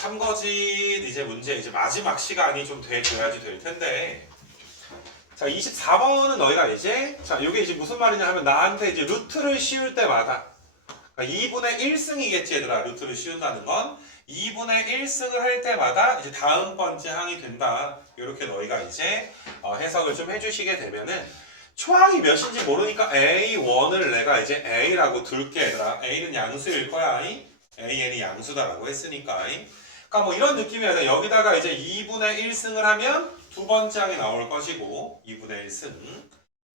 참거짓 이제 문제 이제 마지막 시간이 좀 돼줘야지 될 텐데. 자, 24번은 너희가 이제, 자, 이게 이제 무슨 말이냐 하면 나한테 이제 루트를 씌울 때마다, 그러니까 2분의 1승이겠지, 얘들아. 루트를 씌운다는 건. 2분의 1승을 할 때마다 이제 다음 번째 항이 된다. 이렇게 너희가 이제 해석을 좀 해주시게 되면은, 초항이 몇인지 모르니까 A1을 내가 이제 A라고 둘게, 얘들아. A는 양수일 거야. AN이 양수다라고 했으니까. 그러니까 뭐 이런 느낌이야. 여기다가 이제 2분의 1승을 하면 두 번째 항이 나올 것이고 2분의 1승.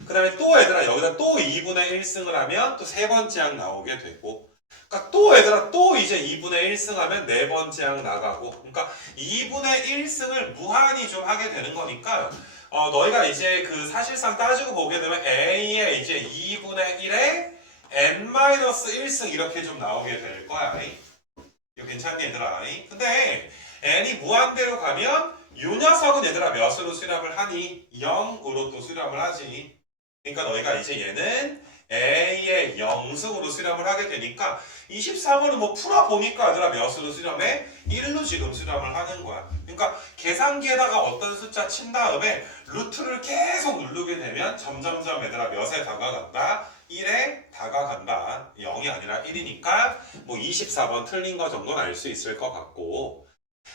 그 다음에 또 얘들아 여기다 또 2분의 1승을 하면 또 세 번째 항 나오게 되고, 그러니까 또 얘들아 또 이제 2분의 1승 하면 네 번째 항 나가고, 그러니까 2분의 1승을 무한히 좀 하게 되는 거니까 너희가 이제 그 사실상 따지고 보게 되면 A의 이제 2분의 1에 n-1승 이렇게 좀 나오게 될 거야. 이거 괜찮니 얘들아? 근데 n이 무한대로 가면 이 녀석은 얘들아 몇으로 수렴을 하니? 0으로 또 수렴을 하지. 그러니까 너희가 이제 얘는 A의 0승으로 수렴을 하게 되니까 24번은 뭐 풀어보니까 얘들아 몇으로 수렴해? 1로 지금 수렴을 하는 거야. 그러니까 계산기에다가 어떤 숫자 친 다음에 루트를 계속 누르게 되면 점점점 얘들아 몇에 다가간다? 1에 다가간다. 0이 아니라 1이니까 뭐 24번 틀린 거 정도는 알 수 있을 것 같고,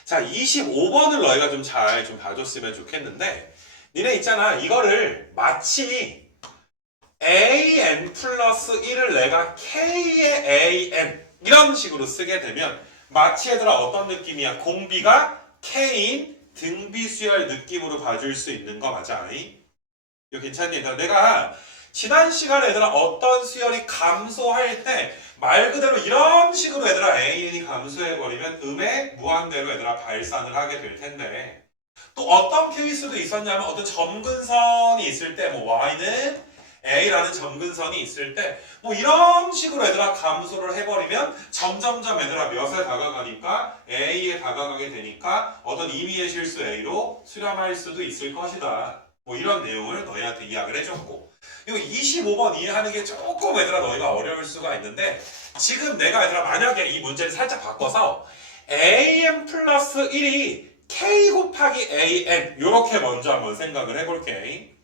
자, 25번을 너희가 좀 잘 좀 봐줬으면 좋겠는데, 니네 있잖아. 이거를 마치 an 플러스 1을 내가 k의 an 이런 식으로 쓰게 되면 마치 얘들아 어떤 느낌이야? 공비가 k인 등비수열 느낌으로 봐줄 수 있는 거 맞아? 이거 괜찮니? 얘들아 내가 지난 시간에 얘들아 어떤 수열이 감소할 때 말 그대로 이런 식으로 얘들아 AN이 감소해버리면 음의 무한대로 얘들아 발산을 하게 될 텐데, 또 어떤 케이스도 있었냐면 어떤 점근선이 있을 때 뭐 Y는 A라는 점근선이 있을 때 뭐 이런 식으로 얘들아 감소를 해버리면 점점점 얘들아 몇에 다가가니까 A에 다가가게 되니까 어떤 임의의 실수 A로 수렴할 수도 있을 것이다. 뭐 이런 내용을 너희한테 이야기를 해줬고, 이거 25번 이해하는 게 조금 얘들아 너희가 어려울 수가 있는데, 지금 내가 얘들아 만약에 이 문제를 살짝 바꿔서 an 플러스 1이 k 곱하기 an 이렇게 먼저 한번 생각을 해볼게.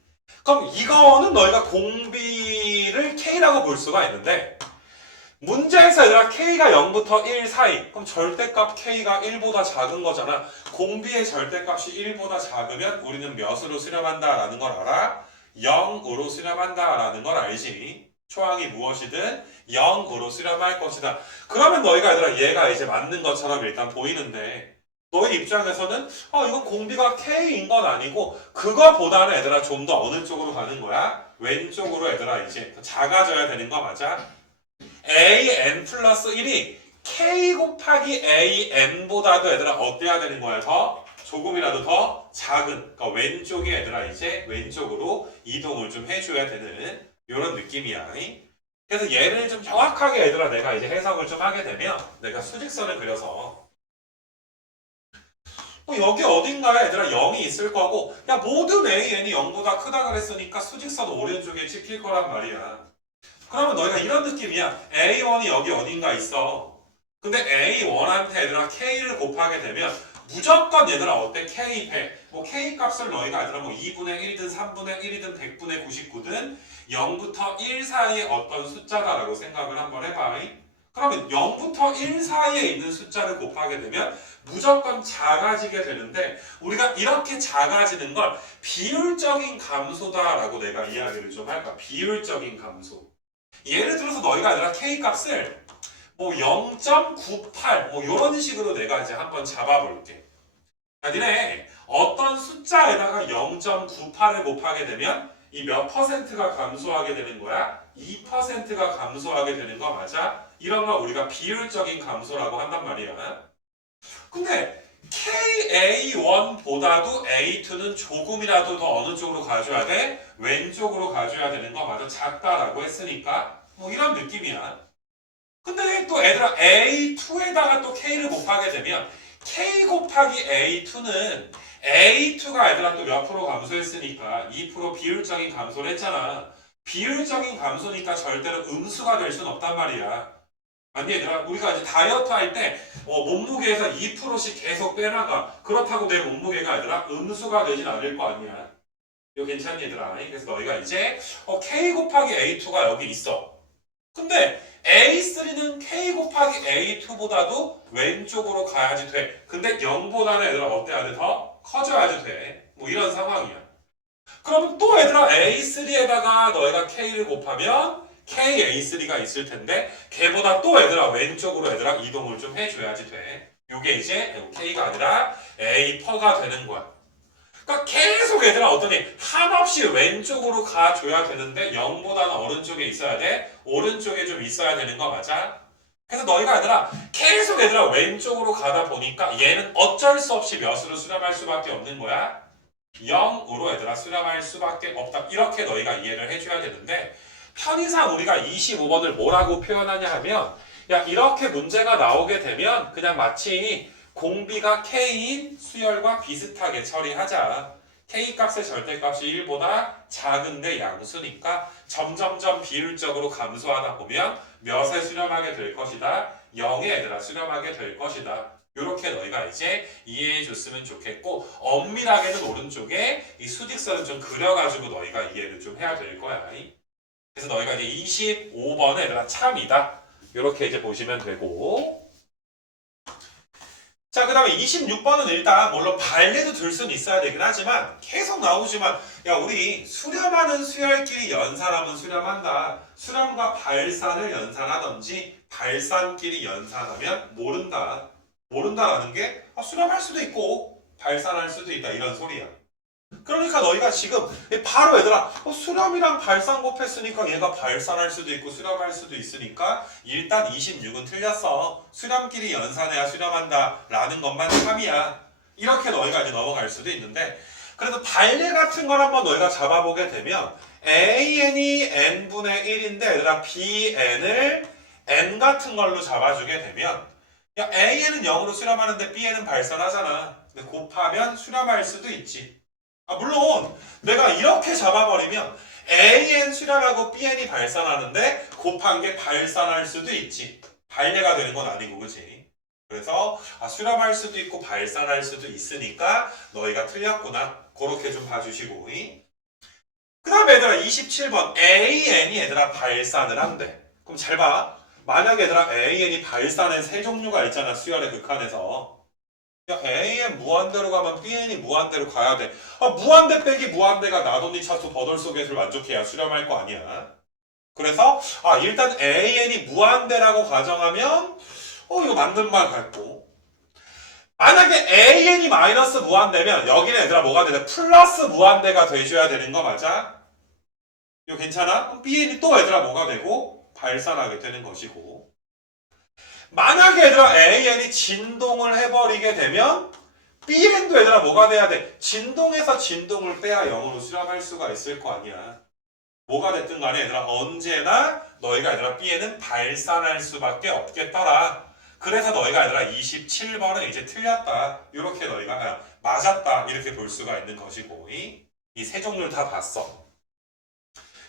그럼 이거는 너희가 공비를 k라고 볼 수가 있는데, 문제에서 얘들아 k가 0부터 1 사이, 그럼 절대값 k가 1보다 작은 거잖아. 공비의 절대값이 1보다 작으면 우리는 몇으로 수렴한다라는 걸 알아? 0으로 수렴한다라는 걸 알지. 초항이 무엇이든 0으로 수렴할 것이다. 그러면 너희가 얘들아 얘가 이제 맞는 것처럼 일단 보이는데, 너희 입장에서는 이건 공비가 k인 건 아니고 그거보다는 얘들아 좀 더 어느 쪽으로 가는 거야? 왼쪽으로 얘들아 이제 더 작아져야 되는 거 맞아? an 플러스 1이 k 곱하기 an보다도 얘들아 어때야 되는 거야? 더 조금이라도 더 작은, 그러니까 왼쪽에 얘들아 이제 왼쪽으로 이동을 좀 해줘야 되는 이런 느낌이야. 그래서 얘를 좀 정확하게 얘들아 내가 이제 해석을 좀 하게 되면, 내가 수직선을 그려서 여기 어딘가에 얘들아 0이 있을 거고, 야 모든 an이 0보다 크다 그랬으니까 수직선 오른쪽에 찍힐 거란 말이야. 그러면 너희가 이런 느낌이야. A1이 여기 어딘가 있어. 근데 A1한테 얘들아 K를 곱하게 되면 무조건 얘들아 어때? K배. 뭐 K 값을 너희가 얘들아 뭐 2분의 1이든 3분의 1이든 100분의 99든 0부터 1 사이의 어떤 숫자다라고 생각을 한번 해봐. 그러면 0부터 1 사이에 있는 숫자를 곱하게 되면 무조건 작아지게 되는데, 우리가 이렇게 작아지는 걸 비율적인 감소다라고 내가 이야기를 좀 할까? 비율적인 감소. 예를 들어서 너희가 아니라 K 값을 뭐 0.98 뭐 이런 식으로 내가 이제 한번 잡아볼게. 니네 어떤 숫자에다가 0.98을 곱하게 되면 이 몇 퍼센트가 감소하게 되는 거야? 2%가 감소하게 되는 거 맞아? 이런 거 우리가 비율적인 감소라고 한단 말이야. 근데 KA1보다도 A2는 조금이라도 더 어느 쪽으로 가줘야 돼? 왼쪽으로 가줘야 되는 거 맞아? 작다라고 했으니까 뭐 이런 느낌이야. 근데 또 얘들아 A2에다가 또 K를 곱하게 되면 K 곱하기 A2는 A2가 얘들아 또 몇 프로 감소했으니까 2% 비율적인 감소를 했잖아. 비율적인 감소니까 절대로 음수가 될 수는 없단 말이야. 아니 얘들아 우리가 이제 다이어트 할 때 몸무게에서 2%씩 계속 빼나가. 그렇다고 내 몸무게가 얘들아 음수가 되진 않을 거 아니야. 이거 괜찮니 얘들아? 그래서 너희가 이제 K 곱하기 A2가 여기 있어. 근데 A3는 K 곱하기 A2보다도 왼쪽으로 가야지 돼. 근데 0보다는 얘들아 어때야 돼? 더 커져야지 돼. 뭐 이런 상황이야. 그러면 또 얘들아 A3에다가 너희가 K를 곱하면 KA3가 있을 텐데 걔보다 또 얘들아 왼쪽으로 얘들아 이동을 좀 해줘야지 돼. 요게 이제 K가 아니라 A%가 되는 거야. 그러니까 계속 얘들아 어떠니 한없이 왼쪽으로 가줘야 되는데 0보다는 오른쪽에 있어야 돼. 오른쪽에 좀 있어야 되는 거 맞아? 그래서 너희가 얘들아 계속 얘들아 왼쪽으로 가다 보니까 얘는 어쩔 수 없이 몇으로 수렴할 수밖에 없는 거야. 0으로 얘들아 수렴할 수밖에 없다. 이렇게 너희가 이해를 해줘야 되는데 편의상 우리가 25번을 뭐라고 표현하냐 하면 야 이렇게 문제가 나오게 되면 그냥 마치 공비가 K인 수열과 비슷하게 처리하자. K값의 절대값이 1보다 작은데 양수니까 점점점 비율적으로 감소하다 보면 몇에 수렴하게 될 것이다. 0에 얘들아 수렴하게 될 것이다. 이렇게 너희가 이제 이해해 줬으면 좋겠고 엄밀하게는 오른쪽에 이 수직선을 좀 그려가지고 너희가 이해를 좀 해야 될 거야. 그래서 너희가 이제 25번에 얘들아 참이다. 이렇게 이제 보시면 되고 자, 그 다음에 26번은 일단 물론 발레도 들 수는 있어야 되긴 하지만 계속 나오지만 야 우리 수렴하는 수열끼리 연산하면 수렴한다. 수렴과 발산을 연산하든지 발산끼리 연산하면 모른다. 모른다라는 게 수렴할 수도 있고 발산할 수도 있다 이런 소리야. 그러니까 너희가 지금 바로 얘들아 수렴이랑 발산 곱했으니까 얘가 발산할 수도 있고 수렴할 수도 있으니까 일단 26은 틀렸어. 수렴끼리 연산해야 수렴한다 라는 것만 참이야. 이렇게 너희가 이제 넘어갈 수도 있는데 그래도 발레 같은 걸 한번 너희가 잡아보게 되면 AN이 n분의 1인데 얘들아 BN을 n 같은 걸로 잡아주게 되면 야 AN은 0으로 수렴하는데 BN은 발산하잖아. 근데 곱하면 수렴할 수도 있지. 물론 내가 이렇게 잡아버리면 AN 수렴하고 BN이 발산하는데 곱한 게 발산할 수도 있지. 발레가 되는 건 아니고 그치? 그래서 수렴할 수도 있고 발산할 수도 있으니까 너희가 틀렸구나. 그렇게 좀 봐주시고 그 다음에 얘들아 27번 AN이 얘들아 발산을 한대. 그럼 잘 봐. 만약에 얘들아 AN이 발산의 세 종류가 있잖아. 수열의 극한에서 야, AN 무한대로 가면 BN이 무한대로 가야 돼. 무한대 빼기 무한대가 나돈니 차수 버덜속에서 만족해야 수렴할 거 아니야. 그래서 일단 AN이 무한대라고 가정하면 이거 맞는 말 같고 만약에 AN이 마이너스 무한대면 여기는 얘들아 뭐가 되냐 플러스 무한대가 돼줘야 되는 거 맞아? 이거 괜찮아? 그럼 BN이 또 얘들아 뭐가 되고 발산하게 되는 것이고 만약에 얘들아 AN이 진동을 해버리게 되면 BN도 얘들아 뭐가 돼야 돼? 진동에서 진동을 빼야 0으로 수렴할 수가 있을 거 아니야. 뭐가 됐든 간에 얘들아 언제나 너희가 얘들아 B에는 발산할 수밖에 없겠더라. 그래서 너희가 얘들아 27번은 이제 틀렸다. 이렇게 너희가 맞았다. 이렇게 볼 수가 있는 것이고 이 세 종류를 다 봤어.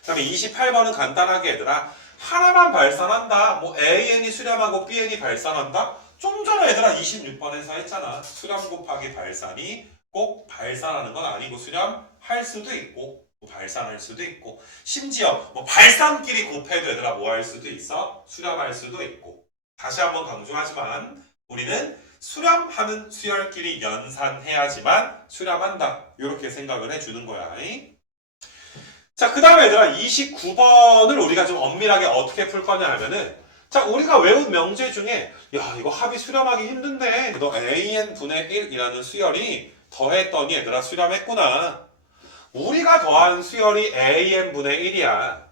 그 다음에 28번은 간단하게 얘들아 하나만 발산한다. 뭐 AN이 수렴하고 BN이 발산한다. 좀 전에 얘들아 26번에서 했잖아. 수렴 곱하기 발산이 꼭 발산하는 건 아니고 수렴할 수도 있고 뭐 발산할 수도 있고 심지어 뭐 발산끼리 곱해도 얘들아 뭐 할 수도 있어? 수렴할 수도 있고 다시 한번 강조하지만 우리는 수렴하는 수열끼리 연산해야지만 수렴한다. 이렇게 생각을 해주는 거야. 자, 그 다음에 얘들아 29번을 우리가 좀 엄밀하게 어떻게 풀 거냐 하면은 자, 우리가 외운 명제 중에 야, 이거 합이 수렴하기 힘든데 너 AN분의 1이라는 수열이 더했더니 얘들아 수렴했구나. 우리가 더한 수열이 AN분의 1이야.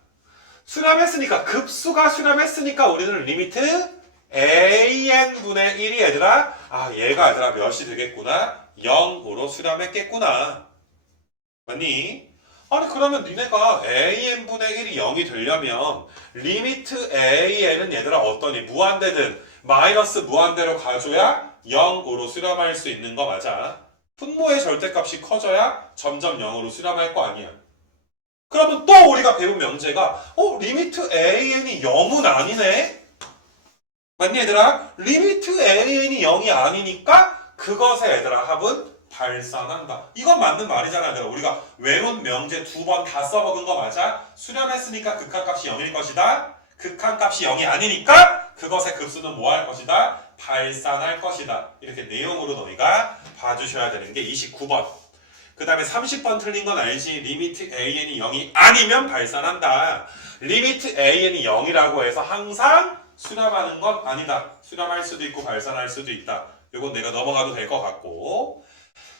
수렴했으니까 급수가 수렴했으니까 우리는 리미트 AN분의 1이 얘들아 얘가 얘들아 몇이 되겠구나? 0으로 수렴했겠구나. 맞니? 아니 그러면 니네가 AN분의 1이 0이 되려면 리미트 AN은 얘들아 어떠니? 무한대든 마이너스 무한대로 가줘야 0으로 수렴할 수 있는 거 맞아. 분모의 절대값이 커져야 점점 0으로 수렴할 거 아니야. 그러면 또 우리가 배운 명제가 리미트 AN이 0은 아니네? 맞니 얘들아? 리미트 AN이 0이 아니니까 그것의 얘들아 합은 발산한다. 이건 맞는 말이잖아 얘들아. 우리가 외운 명제 2번 다 써먹은 거 맞아? 수렴했으니까 극한값이 0일 것이다. 극한값이 0이 아니니까 그것의 급수는 뭐 할 것이다? 발산할 것이다. 이렇게 내용으로 너희가 봐주셔야 되는 게 29번. 그 다음에 30번 틀린 건 알지? 리미트 AN이 0이 아니면 발산한다. 리미트 AN이 0이라고 해서 항상 수렴하는 건 아니다. 수렴할 수도 있고 발산할 수도 있다. 이건 내가 넘어가도 될 것 같고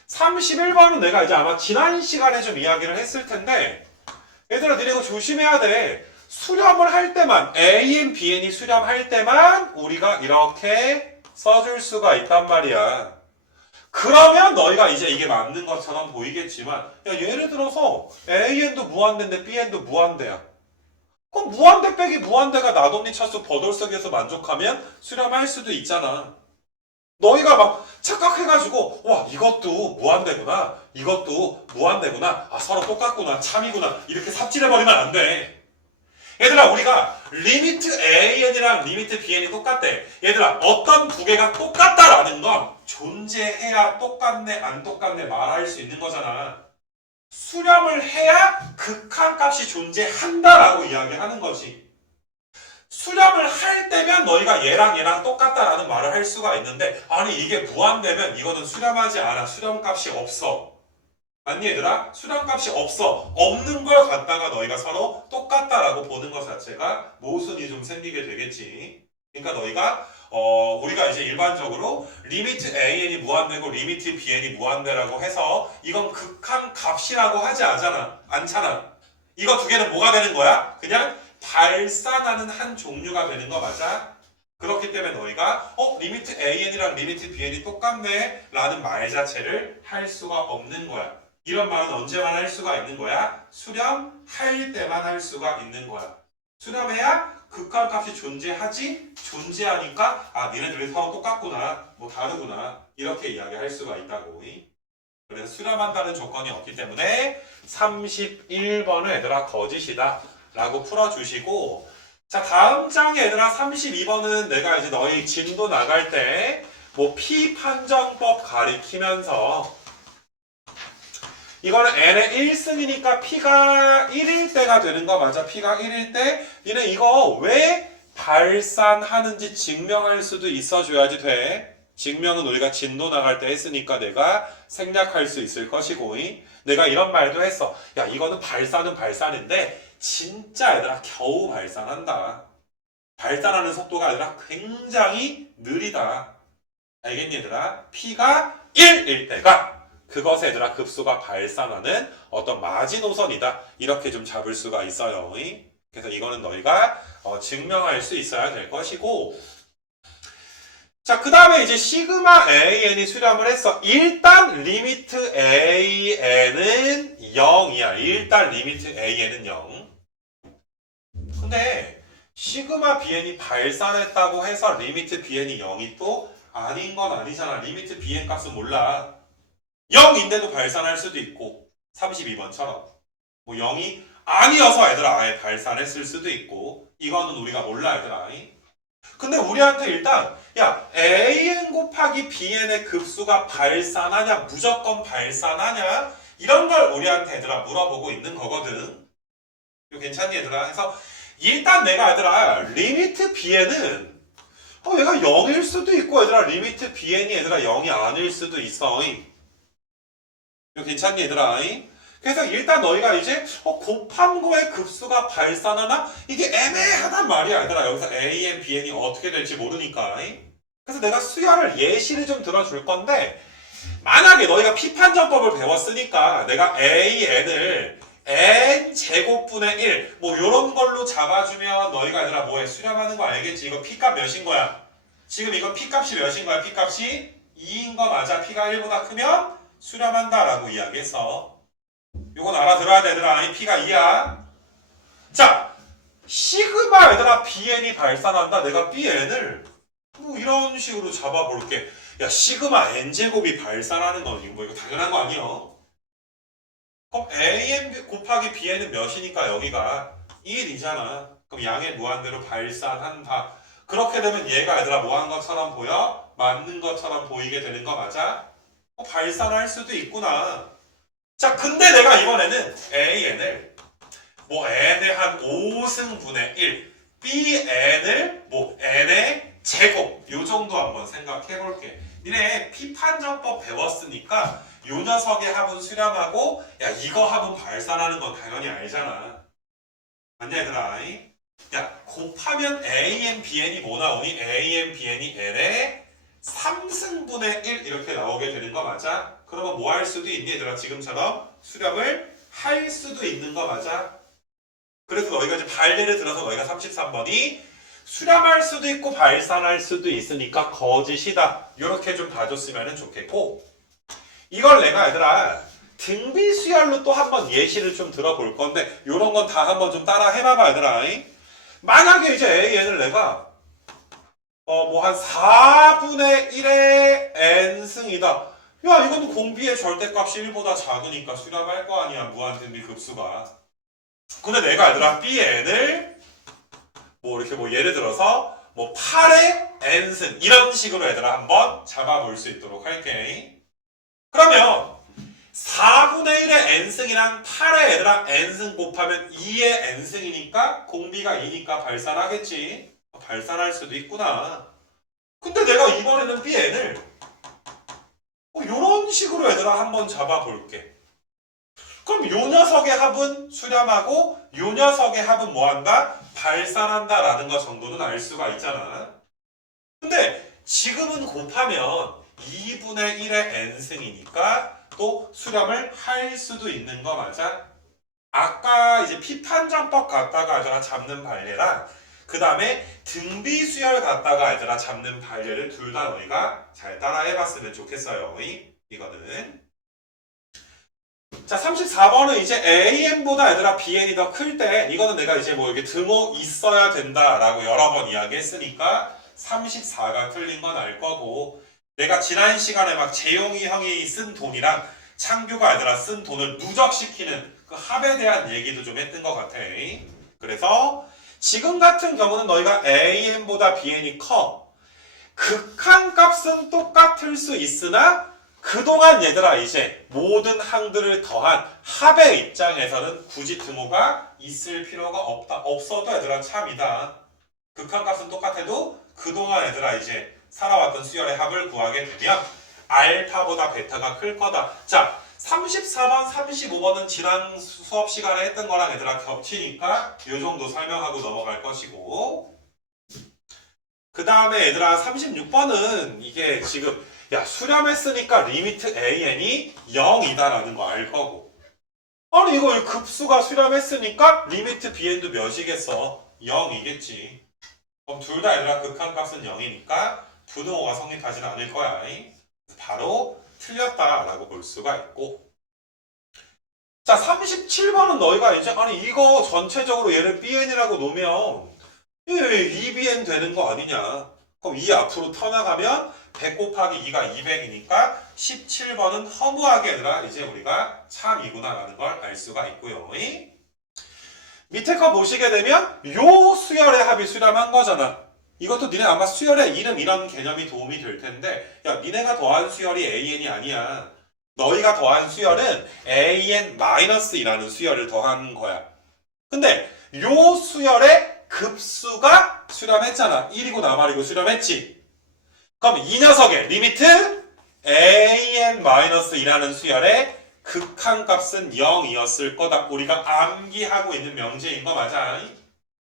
31번은 내가 이제 아마 지난 시간에 좀 이야기를 했을 텐데 얘들아 니네 이거 조심해야 돼. 수렴을 할 때만 AN, BN이 수렴할 때만 우리가 이렇게 써줄 수가 있단 말이야. 그러면 너희가 이제 이게 맞는 것처럼 보이겠지만 야 예를 들어서 AN도 무한대인데 BN도 무한대야. 그럼 무한대 빼기 무한대가 나돈니 차수 버돌썩에서 만족하면 수렴할 수도 있잖아. 너희가 막 착각해가지고 와 이것도 무한대구나 이것도 무한대구나 아 서로 똑같구나 참이구나 이렇게 삽질해버리면 안 돼. 얘들아 우리가 리미트 AN이랑 리미트 BN이 똑같대. 얘들아 어떤 두 개가 똑같다라는 건 존재해야 똑같네 안 똑같네 말할 수 있는 거잖아. 수렴을 해야 극한값이 존재한다라고 이야기하는 거지. 수렴을 할 때면 너희가 얘랑 똑같다라는 말을 할 수가 있는데 아니 이게 무한대면 이거는 수렴하지 않아. 수렴값이 없어. 아니 얘들아 수렴값이 없어. 없는 걸 갖다가 너희가 서로 똑같다라고 보는 것 자체가 모순이 좀 생기게 되겠지. 그러니까 너희가 우리가 이제 일반적으로 리미트 AN이 무한대고 리미트 BN이 무한대라고 해서 이건 극한값이라고 하지 않잖아. 이거 두 개는 뭐가 되는 거야? 그냥 발산하는 한 종류가 되는 거 맞아? 그렇기 때문에 너희가 리미트 AN이랑 리미트 BN이 똑같네 라는 말 자체를 할 수가 없는 거야. 이런 말은 언제만 할 수가 있는 거야? 수렴할 때만 할 수가 있는 거야. 수렴해야 극한값이 존재하지 존재하니까 아 니네들이 서로 똑같구나 뭐 다르구나 이렇게 이야기할 수가 있다고. 그래서 수렴한다는 조건이 없기 때문에 31번은 얘들아 거짓이다 라고 풀어주시고 자 다음 장에 얘들아 32번은 내가 이제 너희 진도 나갈 때 뭐 P판정법 가리키면서 이거는 n의 1승이니까 P가 1일 때가 되는 거 맞아? P가 1일 때 니네 이거 왜 발산하는지 증명할 수도 있어줘야지 돼. 증명은 우리가 진도 나갈 때 했으니까 내가 생략할 수 있을 것이고 내가 이런 말도 했어. 야 이거는 발산은 발산인데 진짜 얘들아 겨우 발산한다. 발산하는 속도가 아니라 굉장히 느리다. 알겠니 얘들아? P가 1일 때가 그것에 얘들아 급수가 발산하는 어떤 마지노선이다. 이렇게 좀 잡을 수가 있어요. 그래서 이거는 너희가 증명할 수 있어야 될 것이고 자, 그 다음에 이제 시그마 AN이 수렴을 했어. 일단 리미트 AN은 0이야. 일단 리미트 AN은 0. 근데 시그마 BN이 발산했다고 해서 리미트 BN이 0이 또 아닌 건 아니잖아. 리미트 BN 값은 몰라. 0인데도 발산할 수도 있고 32번처럼 뭐 0이 아니어서 얘들아 아예 발산했을 수도 있고 이거는 우리가 몰라 얘들아. 근데 우리한테 일단 야 AN 곱하기 BN의 급수가 발산하냐 무조건 발산하냐 이런 걸 우리한테 얘들아 물어보고 있는 거거든. 이거 괜찮니 얘들아? 그래서 일단 내가 얘들아 리미트 BN은 얘가 0일 수도 있고 얘들아 리미트 BN이 얘들아 0이 아닐 수도 있어. 이거 괜찮니 얘들아? 그래서 일단 너희가 이제 곱한 거의 급수가 발산하나? 이게 애매하단 말이야 얘들아. 여기서 AN, BN이 어떻게 될지 모르니까. 그래서 내가 수열을 예시를 좀 들어줄 건데 만약에 너희가 P판정법을 배웠으니까 내가 AN을 N제곱분의 1 뭐 요런 걸로 잡아주면 너희가 얘들아 뭐해? 수렴하는 거 알겠지? 이거 P값 몇인 거야? 지금 이거 P값이 몇인 거야? P값이 2인 거 맞아? P가 1보다 크면 수렴한다라고 이야기했어. 요건 알아들어야 돼 얘들아. P가 2야. 자 시그마 얘들아 BN이 발산한다. 내가 BN을 뭐 이런 식으로 잡아볼게. 야 시그마 N제곱이 발산하는 건 이거 뭐 이거 당연한 거 아니여? 그럼 AN 곱하기 BN은 몇이니까 여기가 1이잖아. 그럼 양의 무한대로 발산한다. 그렇게 되면 얘가 얘들아 뭐 한 것처럼 보여? 맞는 것처럼 보이게 되는 거 맞아? 발산할 수도 있구나. 자, 근데 내가 이번에는 AN을 뭐 n의 한 5승분의 1, BN을 뭐 n의 제곱 요 정도 한번 생각해 볼게. 니네 피판정법 배웠으니까 요 녀석의 합은 수렴하고 야 이거 합은 발산하는 건 당연히 알잖아. 맞냐 얘들아? 야 곱하면 AN, BN이 뭐 나오니? AN, BN이 N의 3승분의 1 이렇게 나오게 되는 거 맞아? 그러면 뭐 할 수도 있니 얘들아? 지금처럼 수렴을 할 수도 있는 거 맞아? 그래서 너희가 이제 발례를 들어서 너희가 33번이 수렴할 수도 있고 발산할 수도 있으니까 거짓이다. 이렇게 좀 봐줬으면 좋겠고 이걸 내가 얘들아 등비수열로 또 한번 예시를 좀 들어볼 건데 이런 건 다 한번 좀 따라 해봐봐 얘들아. 만약에 이제 AN을 내가 뭐 한 4분의 1의 n승이다. 야 이건 공비의 절대값이 1보다 작으니까 수렴할 거 아니야 무한등비 급수가. 근데 내가 얘들아 bn을 뭐 이렇게 뭐 예를 들어서 뭐 8의 n승 이런 식으로 얘들아 한번 잡아볼 수 있도록 할게. 그러면 4분의 1의 n승이랑 8의 얘들아 n승 곱하면 2의 n승이니까 공비가 2니까 발산하겠지. 발산할 수도 있구나. 근데 내가 이번에는 bn을 이런 식으로 얘들아 한번 잡아볼게. 그럼 요 녀석의 합은 수렴하고 요 녀석의 합은 뭐한다? 발산한다 라는 거 정도는 알 수가 있잖아. 근데 지금은 곱하면 2분의 1의 n승이니까 또 수렴을 할 수도 있는 거 맞아? 아까 이제 피판정법 갖다가 얘들아 잡는 발례랑 그 다음에 등비수열 갖다가 얘들아 잡는 발례를 둘 다 너희가 잘 따라 해봤으면 좋겠어요. 이거는 자 34번은 이제 AN보다 얘들아 BN이 더 클 때 이거는 내가 이제 뭐 이렇게 등호 있어야 된다라고 여러 번 이야기했으니까 34가 틀린 건 알 거고 내가 지난 시간에 막 재용이 형이 쓴 돈이랑 창규가 얘들아 쓴 돈을 누적시키는 그 합에 대한 얘기도 좀 했던 것 같아. 그래서 지금 같은 경우는 너희가 AN보다 BN이 커. 극한값은 똑같을 수 있으나 그동안 얘들아 이제 모든 항들을 더한 합의 입장에서는 굳이 등호가 있을 필요가 없다. 없어도 얘들아 참이다. 극한값은 똑같아도 그동안 얘들아 이제 살아왔던 수열의 합을 구하게 되면 알파보다 베타가 클 거다. 자 34번, 35번은 지난 수업 시간에 했던 거랑 얘들아 겹치니까 이 정도 설명하고 넘어갈 것이고 그 다음에 얘들아 36번은 이게 지금 야 수렴했으니까 리미트 AN이 0이다라는 거 알 거고 아니 이거 급수가 수렴했으니까 리미트 BN도 몇이겠어? 0이겠지. 그럼 둘 다 얘들아 극한값은 0이니까 분호가 성립하지는 않을 거야. 바로 틀렸다라고 볼 수가 있고 자 37번은 너희가 이제 아니 이거 전체적으로 얘를 BN이라고 놓으면 2BN 되는 거 아니냐. 그럼 2 앞으로 터나가면 100 곱하기 2가 200이니까 17번은 허무하게 얘들아 이제 우리가 참이구나 라는 걸 알 수가 있고요. 밑에 거 보시게 되면 요 수열의 합이 수렴한 거잖아. 이것도 니네 아마 수열의 이름 이런 개념이 도움이 될 텐데 야 니네가 더한 수열이 AN이 아니야. 너희가 더한 수열은 AN-이라는 수열을 더한 거야. 근데 요 수열의 급수가 수렴했잖아. 1이고 나말이고 수렴했지. 그럼 이 녀석의 리미트 AN-이라는 수열의 극한값은 0이었을 거다. 우리가 암기하고 있는 명제인 거 맞아.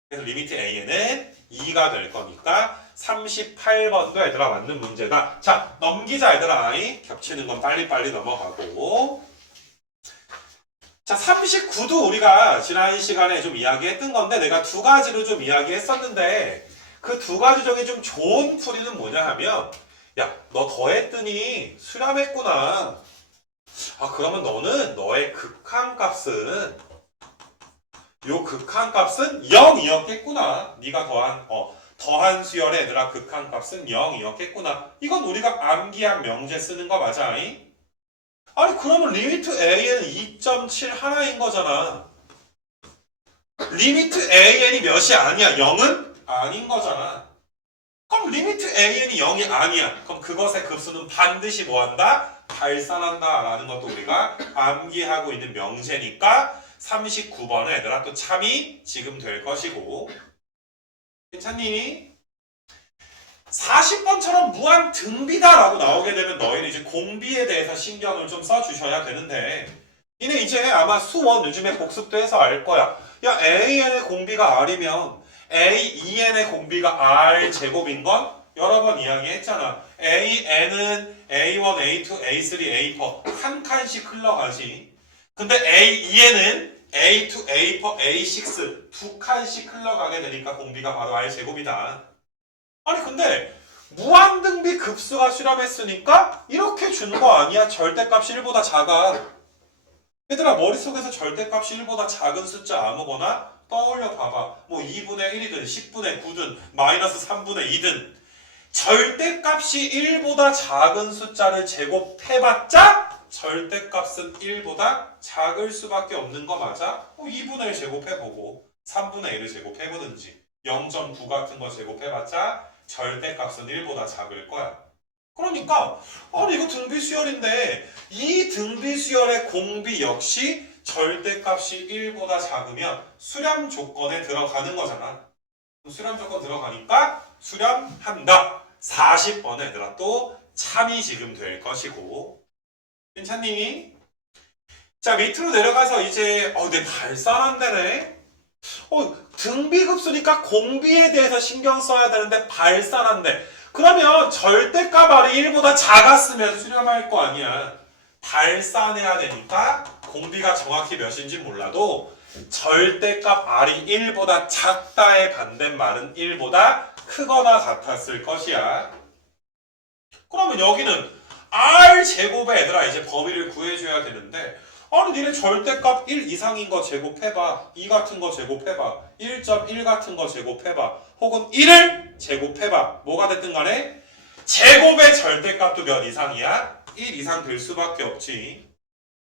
그래서 리미트 AN은 2가 될 거니까 38번도 얘들아 맞는 문제다. 자 넘기자 얘들아. 겹치는 건 빨리빨리 넘어가고 자 39도 우리가 지난 시간에 좀 이야기했던 건데 내가 두 가지로 좀 이야기했었는데 그 두 가지 중에 좀 좋은 풀이는 뭐냐 하면 야 너 더했더니 수렴했구나. 아 그러면 너는 너의 극한값은 요 극한값은 0이었겠구나. 네가 더한 수열의 얘들아 극한값은 0이었겠구나. 이건 우리가 암기한 명제 쓰는 거 맞아? 아니 그러면 리미트 AN은 2.7 하나인 거잖아. 리미트 AN이 몇이 아니야? 0은 아닌 거잖아. 그럼 리미트 an이 0이 아니야. 그럼 그것의 급수는 반드시 뭐한다? 발산한다 라는 것도 우리가 암기하고 있는 명제니까 39번은 얘들아 또 참이 지금 될 것이고. 괜찮니? 40번처럼 무한 등비다라고 나오게 되면 너희는 이제 공비에 대해서 신경을 좀 써주셔야 되는데, 니네 이제 아마 수원 요즘에 복습도 해서 알 거야. 야, AN의 공비가 R이면 AEN의 공비가 R 제곱인 건 여러 번 이야기했잖아. AN은 A1, A2, A3, A4 한 칸씩 흘러가지. 근데 AEN은 A2, A4, A6 두 칸씩 흘러가게 되니까 공비가 바로 R 제곱이다. 아니 근데 무한등비 급수가 수렴했으니까 이렇게 주는 거 아니야? 절대값이 1보다 작아. 얘들아 머릿속에서 절대값이 1보다 작은 숫자 아무거나 떠올려 봐봐. 뭐 2분의 1이든 10분의 9든 마이너스 3분의 2든 절대값이 1보다 작은 숫자를 제곱해봤자 절대값은 1보다 작을 수밖에 없는 거 맞아? 2분의 1 제곱해보고 3분의 1을 제곱해보든지 0.9 같은 거 제곱해봤자 절대값은 1보다 작을 거야. 그러니까 아니 이거 등비수열인데 이 등비수열의 공비 역시 절대값이 1보다 작으면 수렴 조건에 들어가는 거잖아. 수렴 조건 들어가니까 수렴한다. 40번에 얘들아 또 참이 지금 될 것이고. 괜찮니? 자 밑으로 내려가서 이제 내 발산한대네. 등비급수니까 공비에 대해서 신경 써야 되는데 발산한대. 그러면 절대값 R이 1보다 작았으면 수렴할 거 아니야. 발산해야 되니까 공비가 정확히 몇인지 몰라도 절대값 R이 1보다 작다의 반대말은 1보다 크거나 같았을 것이야. 그러면 여기는 R제곱에 얘들아 이제 범위를 구해줘야 되는데 아니 니네 절대값 1 이상인 거 제곱해봐. 2 같은 거 제곱해봐. 1.1 같은 거 제곱해봐. 혹은 1을 제곱해봐. 뭐가 됐든 간에 제곱의 절대값도 몇 이상이야? 1 이상 될 수밖에 없지.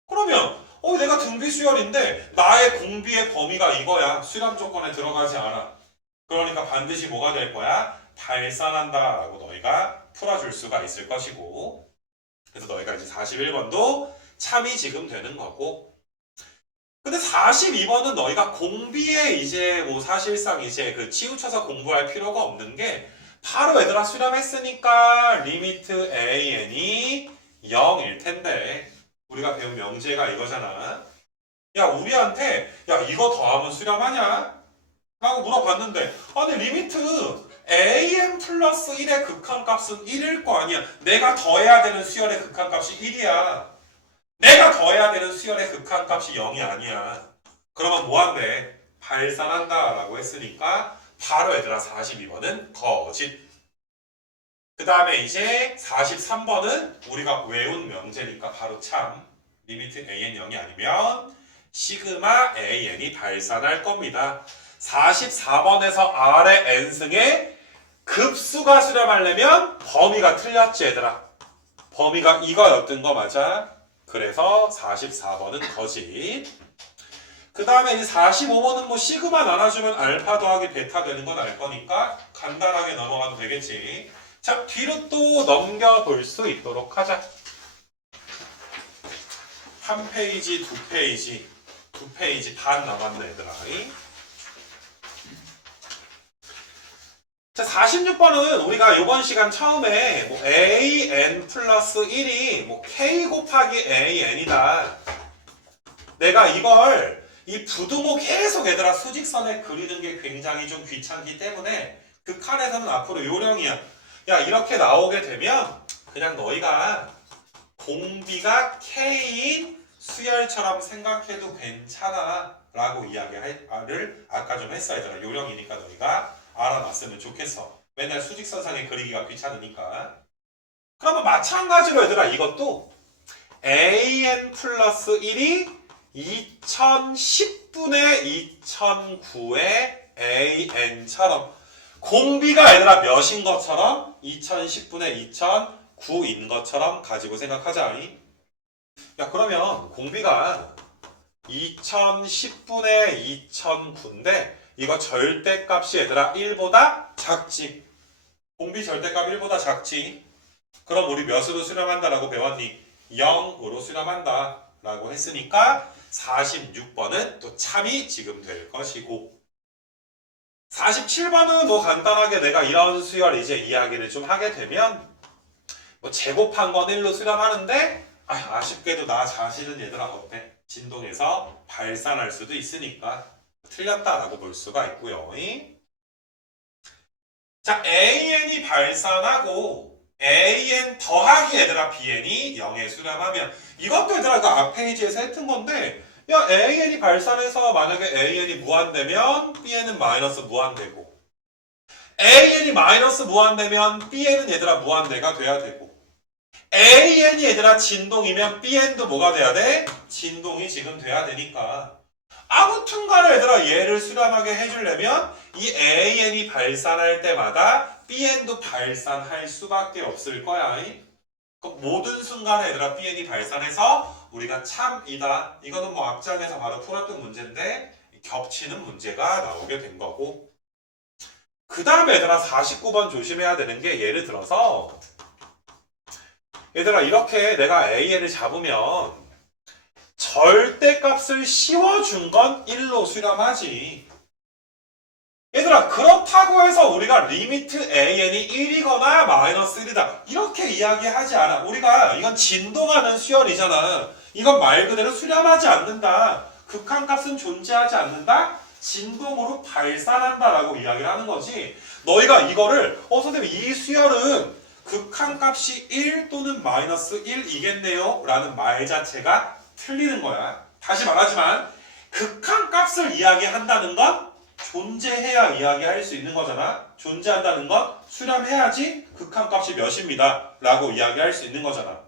그러면 내가 등비수열인데 나의 공비의 범위가 이거야. 수렴 조건에 들어가지 않아. 그러니까 반드시 뭐가 될 거야? 발산한다 라고 너희가 풀어줄 수가 있을 것이고. 그래서 너희가 이제 41번도 참이 지금 되는 거고. 근데 42번은 너희가 공비에 이제 뭐 사실상 이제 그 치우쳐서 공부할 필요가 없는 게 바로 얘들아 수렴했으니까 리미트 an이 0일 텐데 우리가 배운 명제가 이거잖아. 야 우리한테 야 이거 더하면 수렴하냐? 라고 물어봤는데 아니 리미트 an 플러스 1의 극한값은 1일 거 아니야. 내가 더해야 되는 수열의 극한값이 1이야. 내가 더해야 되는 수열의 극한값이 0이 아니야. 그러면 뭐한대? 발산한다 라고 했으니까 바로 얘들아 42번은 거짓. 그 다음에 이제 43번은 우리가 외운 명제니까 바로 참. 리미트 an 0이 아니면 시그마 an이 발산할 겁니다. 44번에서 R의 n승에 급수가 수렴하려면 범위가 틀렸지 얘들아. 범위가 이거였던 거 맞아? 그래서 44번은 거짓. 그 다음에 이제 45번은 뭐 시그마 나눠주면 알파 더하기 베타 되는 건 알 거니까 간단하게 넘어가도 되겠지. 자 뒤로 또 넘겨볼 수 있도록 하자. 한 페이지, 두 페이지 반 남았네 얘들아. 자 46번은 우리가 이번 시간 처음에 뭐 an 플러스 1이 뭐 k 곱하기 an이다. 내가 이걸 이 부등호 계속 얘들아 수직선에 그리는 게 굉장히 좀 귀찮기 때문에 그 칸에서는 앞으로 요령이야. 야 이렇게 나오게 되면 그냥 너희가 공비가 k인 수열처럼 생각해도 괜찮아 라고 이야기를 아까 좀 했어 얘들아. 요령이니까 너희가 알아놨으면 좋겠어. 맨날 수직선상에 그리기가 귀찮으니까. 그러면 마찬가지로 얘들아 이것도 an 플러스 1이 2010분의 2009의 an처럼 공비가 얘들아 몇인 것처럼 2010분의 2009인 것처럼 가지고 생각하자. 야 그러면 공비가 2010분의 2009인데 이거 절대값이 얘들아 1보다 작지. 공비 절대값 1보다 작지. 그럼 우리 몇으로 수렴한다라고 배웠니? 0으로 수렴한다 라고 했으니까 46번은 또 참이 지금 될 것이고, 47번은 뭐 간단하게 내가 이런 수열 이제 이야기를 좀 하게 되면 뭐 제곱한 건 1로 수렴하는데 아쉽게도 나 자신은 얘들아 어때? 진동에서 발산할 수도 있으니까 틀렸다라고 볼 수가 있고요. 자, AN이 발산하고 AN 더하기 얘들아 BN이 0에 수렴하면, 이것도 얘들아 그 앞 페이지에서 했던 건데, 야 AN이 발산해서 만약에 AN이 무한되면 BN은 마이너스 무한되고, AN이 마이너스 무한되면 BN은 얘들아 무한대가 돼야 되고, AN이 얘들아 진동이면 BN도 뭐가 돼야 돼? 진동이 지금 돼야 되니까, 아무튼 간에 얘들아 얘를 수렴하게 해주려면 이 AN이 발산할 때마다 BN도 발산할 수밖에 없을 거야. 모든 순간에 얘들아 BN이 발산해서 우리가 참이다. 이거는 뭐 앞장에서 바로 풀었던 문제인데 겹치는 문제가 나오게 된 거고, 그 다음에 얘들아 49번 조심해야 되는 게, 예를 들어서 얘들아 이렇게 내가 AN을 잡으면 절대값을 씌워준 건 1로 수렴하지. 얘들아 그렇다고 해서 우리가 리미트 AN이 1이거나 마이너스 1이다 이렇게 이야기하지 않아. 우리가 이건 진동하는 수열이잖아. 이건 말 그대로 수렴하지 않는다. 극한값은 존재하지 않는다. 진동으로 발산한다 라고 이야기를 하는 거지. 너희가 이거를 선생님 이 수열은 극한값이 1 또는 마이너스 1이겠네요 라는 말 자체가 틀리는 거야. 다시 말하지만 극한값을 이야기한다는 건 존재해야 이야기할 수 있는 거잖아. 존재한다는 건 수렴해야지 극한값이 몇입니다 라고 이야기할 수 있는 거잖아.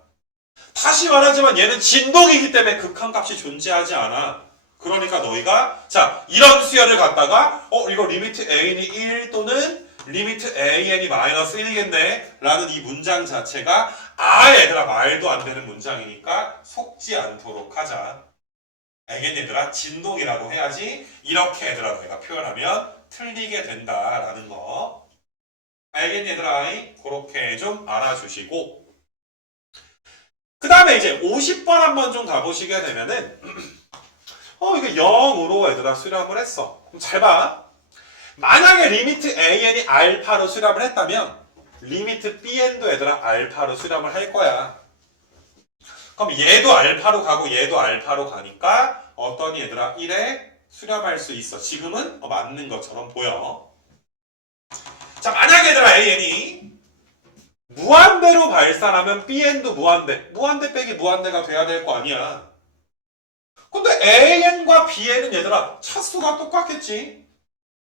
다시 말하지만 얘는 진동이기 때문에 극한값이 존재하지 않아. 그러니까 너희가 자 이런 수열을 갖다가 이거 리미트 AN이 1 또는 리미트 AN이 마이너스 1이겠네 라는 이 문장 자체가 아예 얘들아 말도 안 되는 문장이니까 속지 않도록 하자. 알겠니 얘들아? 진동이라고 해야지 이렇게 얘들아 내가 표현하면 틀리게 된다라는 거. 알겠니 얘들아? 그렇게 좀 알아주시고, 그 다음에 이제 50번 한번 좀 가보시게 되면은 이게 0으로 얘들아 수렴을 했어. 그럼 잘 봐. 만약에 리미트 AN이 알파로 수렴을 했다면 리미트 BN도 얘들아 알파로 수렴을 할 거야. 그럼 얘도 알파로 가고 얘도 알파로 가니까 어떠니 얘들아 1에 수렴할 수 있어. 지금은 맞는 것처럼 보여. 자 만약에 얘들아 AN이 무한대로 발산하면 BN도 무한대 빼기 무한대가 돼야 될 거 아니야. 근데 AN과 BN은 얘들아 차수가 똑같겠지.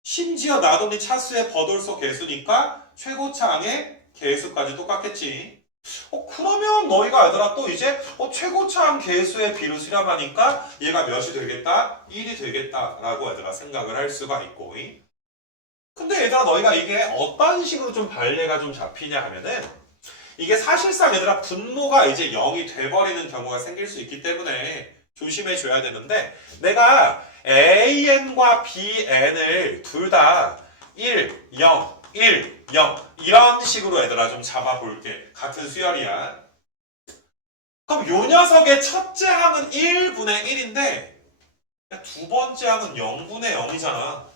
심지어 나돈이 차수의 버돌소 개수니까 최고차항의 개수까지 똑같겠지. 그러면 너희가 얘들아 또 이제 최고차항 개수의 비로 수렴하니까 얘가 몇이 되겠다? 1이 되겠다 라고 얘들아 생각을 할 수가 있고, 근데 얘들아 너희가 이게 어떤 식으로 좀 발례가 좀 잡히냐 하면은, 이게 사실상 얘들아 분모가 이제 0이 돼버리는 경우가 생길 수 있기 때문에 조심해 줘야 되는데, 내가 AN과 BN을 둘 다 1, 0, 1, 0 이런 식으로 얘들아 좀 잡아볼게. 같은 수열이야. 그럼 요 녀석의 첫째 항은 1분의 1인데 두 번째 항은 0분의 0이잖아.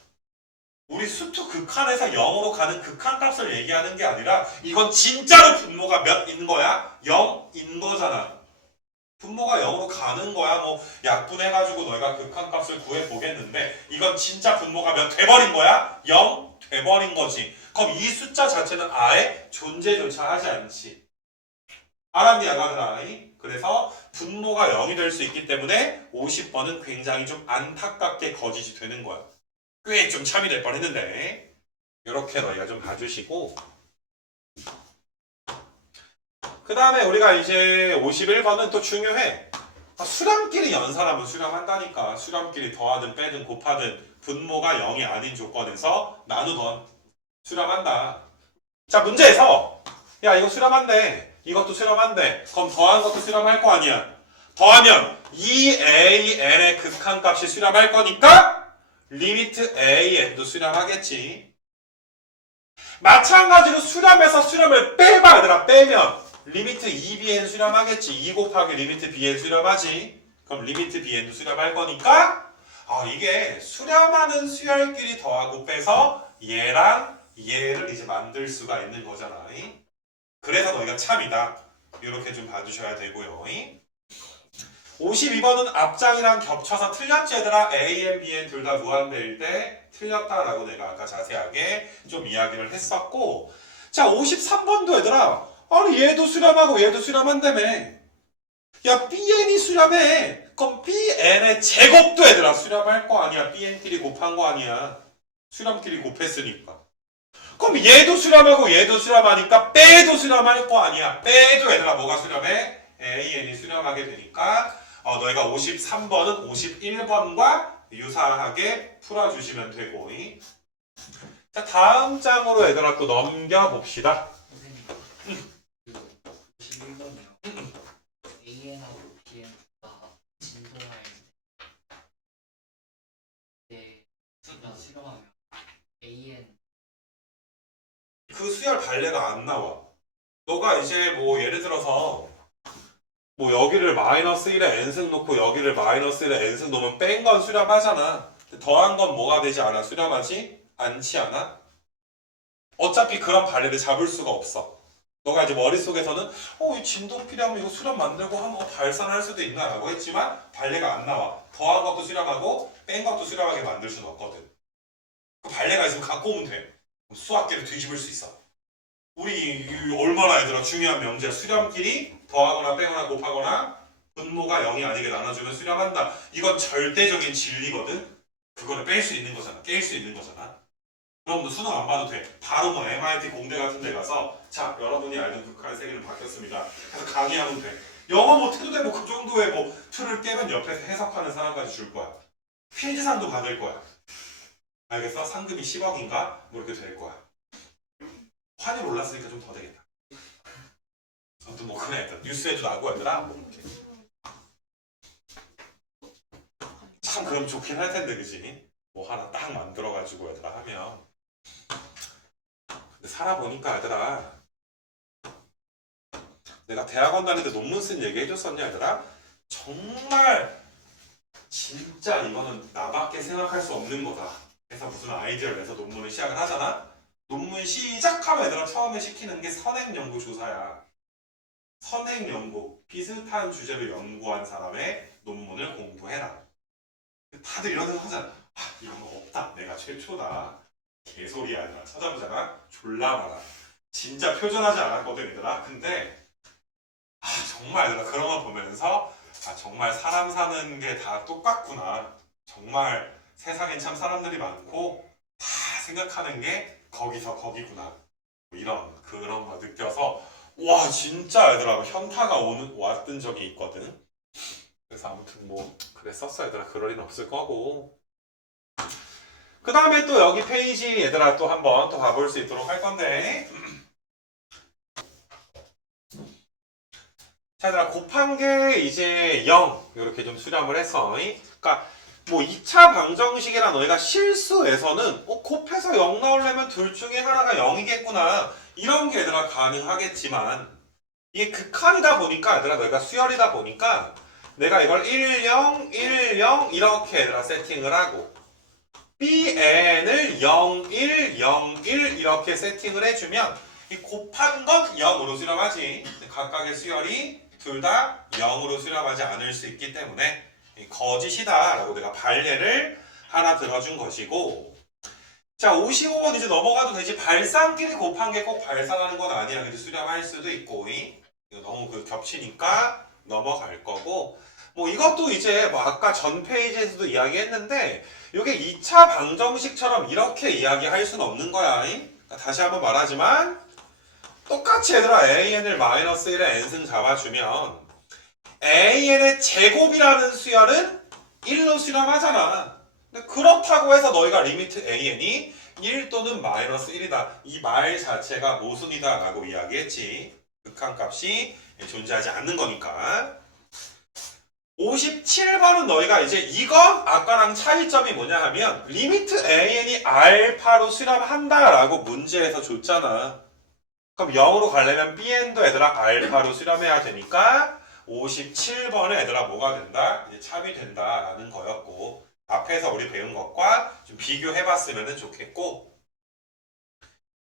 우리 수투 극한에서 0으로 가는 극한값을 얘기하는 게 아니라 이건 진짜로 분모가 몇 있는 거야? 0인 거잖아. 분모가 0으로 가는 거야. 뭐 약분해가지고 너희가 극한값을 구해보겠는데 이건 진짜 분모가 몇 돼버린 거야? 0 돼버린 거지. 그럼 이 숫자 자체는 아예 존재조차 하지 않지. 알았니 아가들아? 그래서 분모가 0이 될 수 있기 때문에 50번은 굉장히 좀 안타깝게 거짓이 되는 거야. 꽤 좀 참이 될 뻔했는데 이렇게 너희가 좀 봐주시고, 그 다음에 우리가 이제 51번은 또 중요해. 수렴끼리 연산하면 수렴한다니까. 수렴끼리 더하든 빼든 곱하든 분모가 0이 아닌 조건에서 나누던 수렴한다. 자 문제에서 야 이거 수렴한대, 이것도 수렴한대. 그럼 더한 것도 수렴할 거 아니야. 더하면 2AN의 극한값이 수렴할 거니까 리미트 AN도 수렴하겠지. 마찬가지로 수렴에서 수렴을 빼봐 얘들아. 빼면 리미트 2bn 수렴하겠지. 2 곱하기 리미트 bn 수렴하지. 그럼 리미트 bn도 수렴할 거니까 이게 수렴하는 수열끼리 더하고 빼서 얘랑 얘를 이제 만들 수가 있는 거잖아. 그래서 너희가 참이다. 이렇게 좀 봐주셔야 되고요. 52번은 앞장이랑 겹쳐서 틀렸지 얘들아. A, Bn 둘 다 무한대일 때 틀렸다라고 내가 아까 자세하게 좀 이야기를 했었고, 자 53번도 얘들아, 아니 얘도 수렴하고 얘도 수렴한다며. 야 Bn이 수렴해. 그럼 Bn의 제곱도 얘들아 수렴할 거 아니야. Bn끼리 곱한 거 아니야. 수렴끼리 곱했으니까. 그럼 얘도 수렴하고 얘도 수렴하니까 빼도 수렴할 거 아니야. 빼도 얘들아 뭐가 수렴해? AN이 수렴하게 되니까 너희가 53번은 51번과 유사하게 풀어주시면 되고. 자 다음 장으로 얘들아 또 넘겨봅시다. 선생님, 51번이요. AN하고 BN가 진동할 때 수렴하면 AN 그 수열 발레가 안 나와. 너가 이제 뭐 예를 들어서 뭐 여기를 마이너스 1에 n승 놓고 여기를 마이너스 1에 n승 놓으면 뺀 건 수렴하잖아. 더한 건 뭐가 되지 않아? 수렴하지 않지 않아? 어차피 그런 발레를 잡을 수가 없어. 너가 이제 머릿속에서는 이 진동 필요하면 이거 수렴 만들고 한번 발산할 수도 있나 라고 했지만 발레가 안 나와. 더한 것도 수렴하고 뺀 것도 수렴하게 만들 수는 없거든. 그 발레가 있으면 갖고 오면 돼. 수학계를 뒤집을 수 있어. 우리 얼마나 얘들아 중요한 명제야. 수렴끼리 더하거나 빼거나 곱하거나 분모가 0이 아니게 나눠주면 수렴한다. 이건 절대적인 진리거든. 그거를 뺄 수 있는 거잖아. 깰 수 있는 거잖아. 그럼 너 수능 안 봐도 돼. 바로 뭐 MIT 공대 같은 데 가서 자 여러분이 알던 극한의 세계는 바뀌었습니다. 그래서 강의하면 돼. 영어 못해도 돼. 뭐 그 정도의 뭐 틀을 깨면 옆에서 해석하는 사람까지 줄 거야. 필지상도 받을 거야. 알겠어? 상금이 10억인가? 뭐 이렇게 될 거야. 환율 올랐으니까 좀 더 되겠다. 아무튼 뭐 그래. 뉴스에도 나고 얘들아. 뭐 이렇게. 참 그럼 좋긴 할 텐데 그지? 뭐 하나 딱 만들어가지고 얘들아 하면. 근데 살아보니까 얘들아 내가 대학원 다닐 때 논문 쓴 얘기 해줬었냐 얘들아? 정말 진짜 이거는 나밖에 생각할 수 없는 거다. 그래서 무슨 아이디어를 내서 논문을 시작을 하잖아? 논문 시작하면 얘들아 처음에 시키는 게 선행연구 조사야. 선행연구, 비슷한 주제를 연구한 사람의 논문을 공부해라. 다들 이런 생각 하잖아. 이런 거 없다. 내가 최초다. 개소리야 얘들아. 찾아보잖아. 졸라 많아. 진짜 표준하지 않았거든 얘들아. 근데 정말 얘들아 그런 거 보면서 정말 사람 사는 게 다 똑같구나. 정말 세상엔 참 사람들이 많고 다 생각하는 게 거기서 거기구나. 이런 그런 거 느껴서 와 진짜 얘들아 현타가 왔던 적이 있거든. 그래서 아무튼 뭐 그랬었어 얘들아. 그럴 일은 없을 거고. 그 다음에 또 여기 페이지 얘들아 또 한번 또 가볼 수 있도록 할 건데 자 얘들아 곱한 게 이제 0 이렇게 좀 수렴을 해서 그러니까 뭐 2차 방정식이나 너희가 실수에서는 곱해서 0 나오려면 둘 중에 하나가 0이겠구나 이런 게 얘들아 가능하겠지만 이게 극한이다 보니까 얘들아 너희가 수열이다 보니까 내가 이걸 1, 0, 1, 0 이렇게 얘들아 세팅을 하고 Bn을 0, 1, 0, 1 이렇게 세팅을 해주면 이 곱한 건 0으로 수렴하지. 각각의 수열이 둘 다 0으로 수렴하지 않을 수 있기 때문에 거짓이다 라고 내가 발례를 하나 들어준 것이고 자 55번 이제 넘어가도 되지. 발산끼리 곱한 게 꼭 발산하는 건 아니야. 그래서 수렴할 수도 있고 이거 너무 겹치니까 넘어갈 거고 뭐 이것도 이제 뭐 아까 전 페이지에서도 이야기했는데 이게 2차 방정식처럼 이렇게 이야기할 수는 없는 거야. 그러니까 다시 한번 말하지만 똑같이 얘들아 AN을 마이너스 1에 n승 잡아주면 AN의 제곱이라는 수열은 1로 수렴하잖아. 근데 그렇다고 해서 너희가 리미트 AN이 1 또는 마이너스 1이다. 이 말 자체가 모순이다 라고 이야기했지. 극한값이 존재하지 않는 거니까. 57번은 너희가 이제 이건 아까랑 차이점이 뭐냐 하면 리미트 an이 알파로 수렴한다라고 문제에서 줬잖아. 그럼 0으로 가려면 bn도 얘들아 알파로 수렴해야 되니까 57번에 얘들아 뭐가 된다? 이제 참이 된다라는 거였고 앞에서 우리 배운 것과 좀 비교해봤으면 좋겠고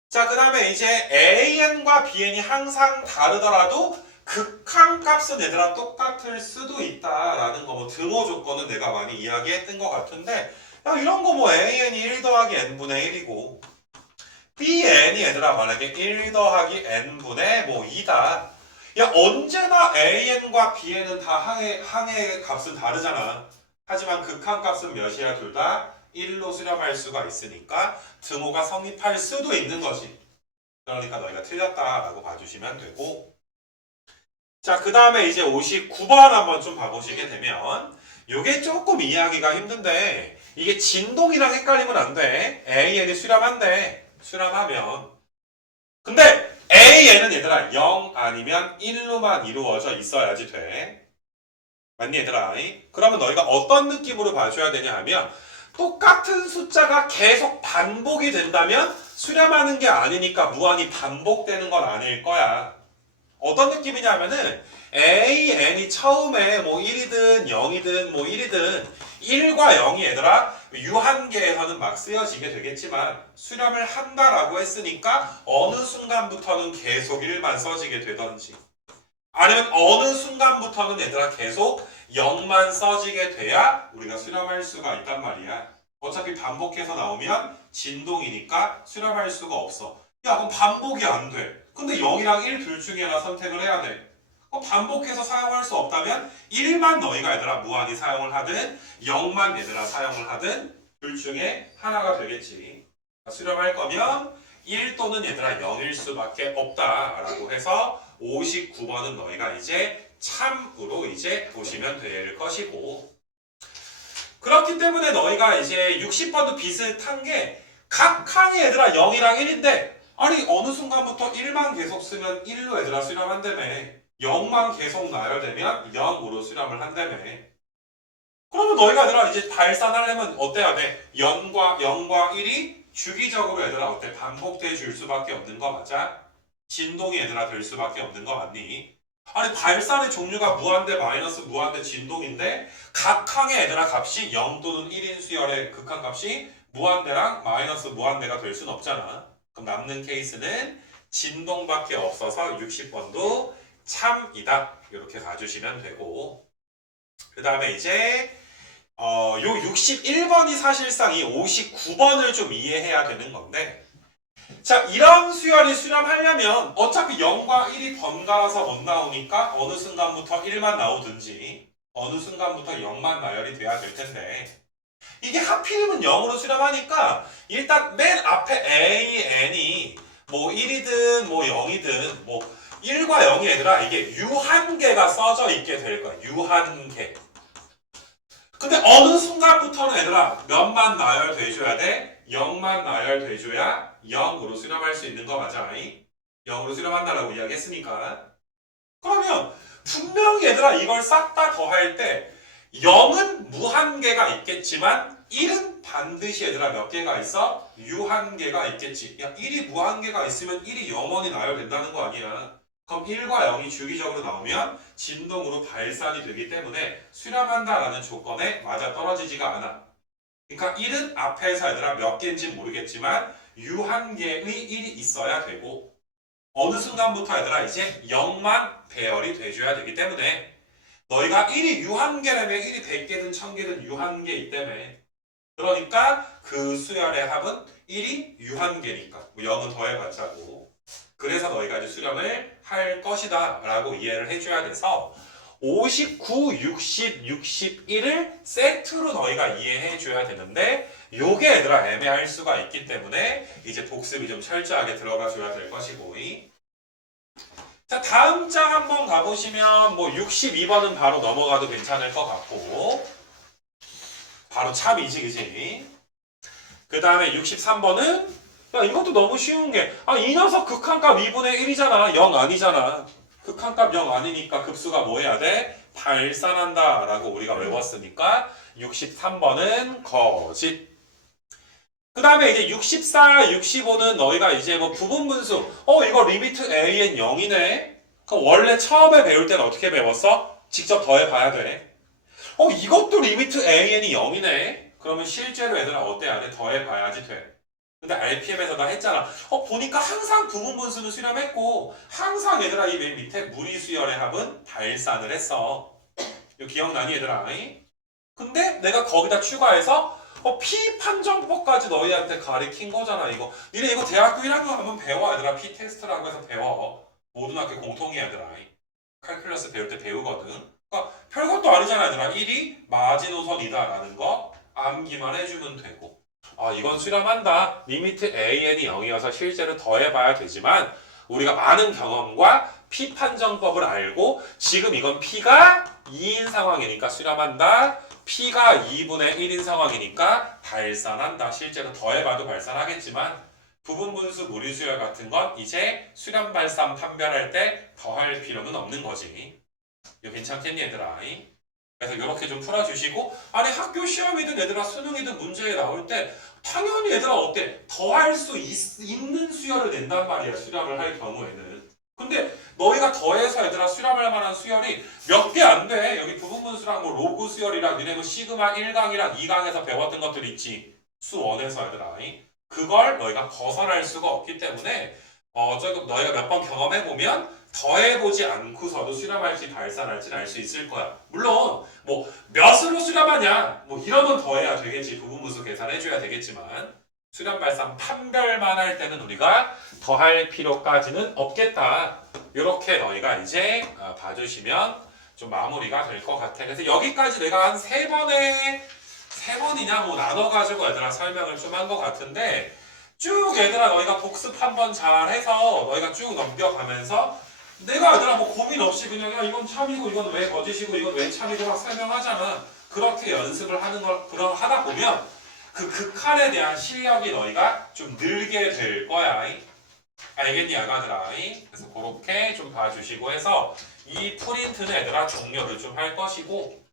자 그 다음에 이제 an과 bn이 항상 다르더라도 극한값은 얘들아 똑같을 수도 있다라는 거 뭐 등호 조건은 내가 많이 이야기했던 것 같은데 야 이런 거 뭐 an이 1 더하기 n분의 1이고 bn이 얘들아 만약에 1 더하기 n분의 뭐 2다 야 언제나 an과 bn은 다 항의 값은 다르잖아. 하지만 극한값은 몇이야? 둘 다 1로 수렴할 수가 있으니까 등호가 성립할 수도 있는 거지. 그러니까 너희가 틀렸다라고 봐주시면 되고 자, 그 다음에 이제 59번 한번 좀 봐보시게 되면 요게 조금 이해하기가 힘든데 이게 진동이랑 헷갈리면 안 돼. AN이 수렴한대. 수렴하면 근데 AN은 얘들아 0 아니면 1로만 이루어져 있어야지 돼. 맞니 얘들아? 그러면 너희가 어떤 느낌으로 봐줘야 되냐 하면 똑같은 숫자가 계속 반복이 된다면 수렴하는 게 아니니까 무한히 반복되는 건 아닐 거야. 어떤 느낌이냐면은 AN이 처음에 뭐 1이든 0이든 뭐 1이든 1과 0이 얘들아 유한계에서는 막 쓰여지게 되겠지만 수렴을 한다라고 했으니까 어느 순간부터는 계속 1만 써지게 되던지 아니면 어느 순간부터는 얘들아 계속 0만 써지게 돼야 우리가 수렴할 수가 있단 말이야. 어차피 반복해서 나오면 진동이니까 수렴할 수가 없어. 야 그럼 반복이 안 돼. 근데 0이랑 1 둘 중에 하나 선택을 해야 돼. 그럼 반복해서 사용할 수 없다면 1만 너희가 얘들아 무한히 사용을 하든 0만 얘들아 사용을 하든 둘 중에 하나가 되겠지. 수렴할 거면 1 또는 얘들아 0일 수밖에 없다라고 해서 59번은 너희가 이제 참으로 이제 보시면 될 것이고 그렇기 때문에 너희가 이제 60번도 비슷한 게 각 항이 얘들아 0이랑 1인데 아니 어느 순간부터 1만 계속 쓰면 1로 얘들아 수렴한다며 0만 계속 나열되면 0으로 수렴을 한다며 그러면 너희가 얘들아 이제 발산하려면 어때야 돼? 0과 1이 주기적으로 얘들아 어때? 반복돼 줄 수밖에 없는 거 맞아? 진동이 얘들아 될 수밖에 없는 거 맞니? 아니 발산의 종류가 무한대 마이너스 무한대 진동인데 각 항의 얘들아 값이 0 또는 1인 수열의 극한값이 무한대랑 마이너스 무한대가 될 수는 없잖아. 그럼 남는 케이스는 진동밖에 없어서 60번도 참이다. 이렇게 가주시면 되고 그 다음에 이제 요 61번이 사실상 이 59번을 좀 이해해야 되는 건데 자 이런 수열이 수렴하려면 어차피 0과 1이 번갈아서 못 나오니까 어느 순간부터 1만 나오든지 어느 순간부터 0만 나열이 돼야 될 텐데 이게 하필이면 0으로 수렴하니까 일단 맨 앞에 A, N이 뭐 1이든 뭐 0이든 뭐 1과 0이 얘들아 이게 유한계가 써져 있게 될 거야. 유한계. 근데 어느 순간부터는 얘들아 몇만 나열돼줘야 돼? 0만 나열돼줘야 0으로 수렴할 수 있는 거 맞아? 0으로 수렴한다라고 이야기했으니까 그러면 분명히 얘들아 이걸 싹 다 더할 때 0은 무한계가 있겠지만 1은 반드시 얘들아 몇 개가 있어? 유한계가 있겠지. 야 1이 무한계가 있으면 1이 영원히 나열된다는 거 아니야. 그럼 1과 0이 주기적으로 나오면 진동으로 발산이 되기 때문에 수렴한다라는 조건에 맞아떨어지지가 않아. 그러니까 1은 앞에서 얘들아 몇 개인지 모르겠지만 유한계의 1이 있어야 되고 어느 순간부터 얘들아 이제 0만 배열이 돼줘야 되기 때문에 너희가 1이 유한계라면 1이 100개든 1000개든 유한계이기 때문에 그러니까 그 수열의 합은 1이 유한계니까 뭐 0은 더해봤자고 그래서 너희가 이제 수렴을 할 것이다 라고 이해를 해줘야 돼서 59, 60, 61을 세트로 너희가 이해해줘야 되는데 요게 얘들아 애매할 수가 있기 때문에 이제 복습이 좀 철저하게 들어가줘야 될 것이고 자 다음 장 한번 가보시면 뭐 62번은 바로 넘어가도 괜찮을 것 같고 바로 참이지 그지? 그 다음에 63번은 야 이것도 너무 쉬운 게 이 녀석 극한값 2분의 1이잖아 0 아니잖아 극한값 0 아니니까 급수가 뭐 해야 돼? 발산한다 라고 우리가 외웠으니까 63번은 거짓. 그 다음에 이제 64, 65는 너희가 이제 뭐 부분분수 이거 리미트 an 0이네. 그럼 원래 처음에 배울 때는 어떻게 배웠어? 직접 더해봐야 돼. 이것도 리미트 an이 0이네. 그러면 실제로 얘들아 어때? 안에 더해봐야지 돼. 근데 RPM에서 다 했잖아. 보니까 항상 부분분수는 수렴했고 항상 얘들아 이 맨 밑에 무리수열의 합은 발산을 했어. 이거 기억나니 얘들아? 근데 내가 거기다 추가해서 P 판정법까지 너희한테 가르친 거잖아 이거. 니네 이거 대학교 1학년 가면 배워 얘들아. P 테스트라고 해서 배워. 모든 학교 공통이야 얘들아. 칼큘러스 배울 때 배우거든. 그러니까 별것도 아니잖아 얘들아. 1이 마지노선이다 라는 거 암기만 해주면 되고. 이건 수렴한다. 리미트 an이 0이어서 실제로 더해봐야 되지만 우리가 많은 경험과 P 판정법을 알고 지금 이건 P가 2인 상황이니까 수렴한다. P가 2분의 1인 상황이니까 발산한다. 실제로 더해봐도 발산하겠지만 부분분수 무리수열 같은 건 이제 수렴 발산 판별할 때 더할 필요는 없는 거지. 이거 괜찮겠니 얘들아? 그래서 이렇게 좀 풀어주시고 아니 학교 시험이든 얘들아 수능이든 문제에 나올 때 당연히 얘들아 어때? 더할 수 있는 수열을 낸단 말이야 수렴을 할 경우에는. 근데 너희가 더해서 얘들아 수렴할 만한 수열이 몇 개 안 돼. 여기 부분분수랑 뭐 로그 수열이랑 니네 뭐 시그마 1강이랑 2강에서 배웠던 것들 있지. 수1에서 얘들아. 그걸 너희가 벗어날 수가 없기 때문에 조금 너희가 몇 번 경험해보면 더해보지 않고서도 수렴할지 발산할지는 알 수 있을 거야. 물론 뭐 몇으로 수렴하냐 뭐 이러면 더해야 되겠지. 부분분수 계산해줘야 되겠지만 수렴 발산 판별만 할 때는 우리가 더할 필요까지는 없겠다. 이렇게 너희가 이제 봐주시면 좀 마무리가 될 것 같아. 그래서 여기까지 내가 한 세 번이냐 뭐 나눠가지고 얘들아 설명을 좀 한 것 같은데 쭉 얘들아 너희가 복습 한번 잘 해서 너희가 쭉 넘겨가면서 내가 얘들아 뭐 고민 없이 그냥 야 이건 참이고 이건 왜 거짓이고 이건 왜 참이고 막 설명하잖아. 그렇게 연습을 하다 보면 그 극한에 대한 실력이 너희가 좀 늘게 될 거야. 알겠니 아가들아? 그래서 그렇게 좀 봐주시고 해서 이 프린트는 얘들아 종료를 좀 할 것이고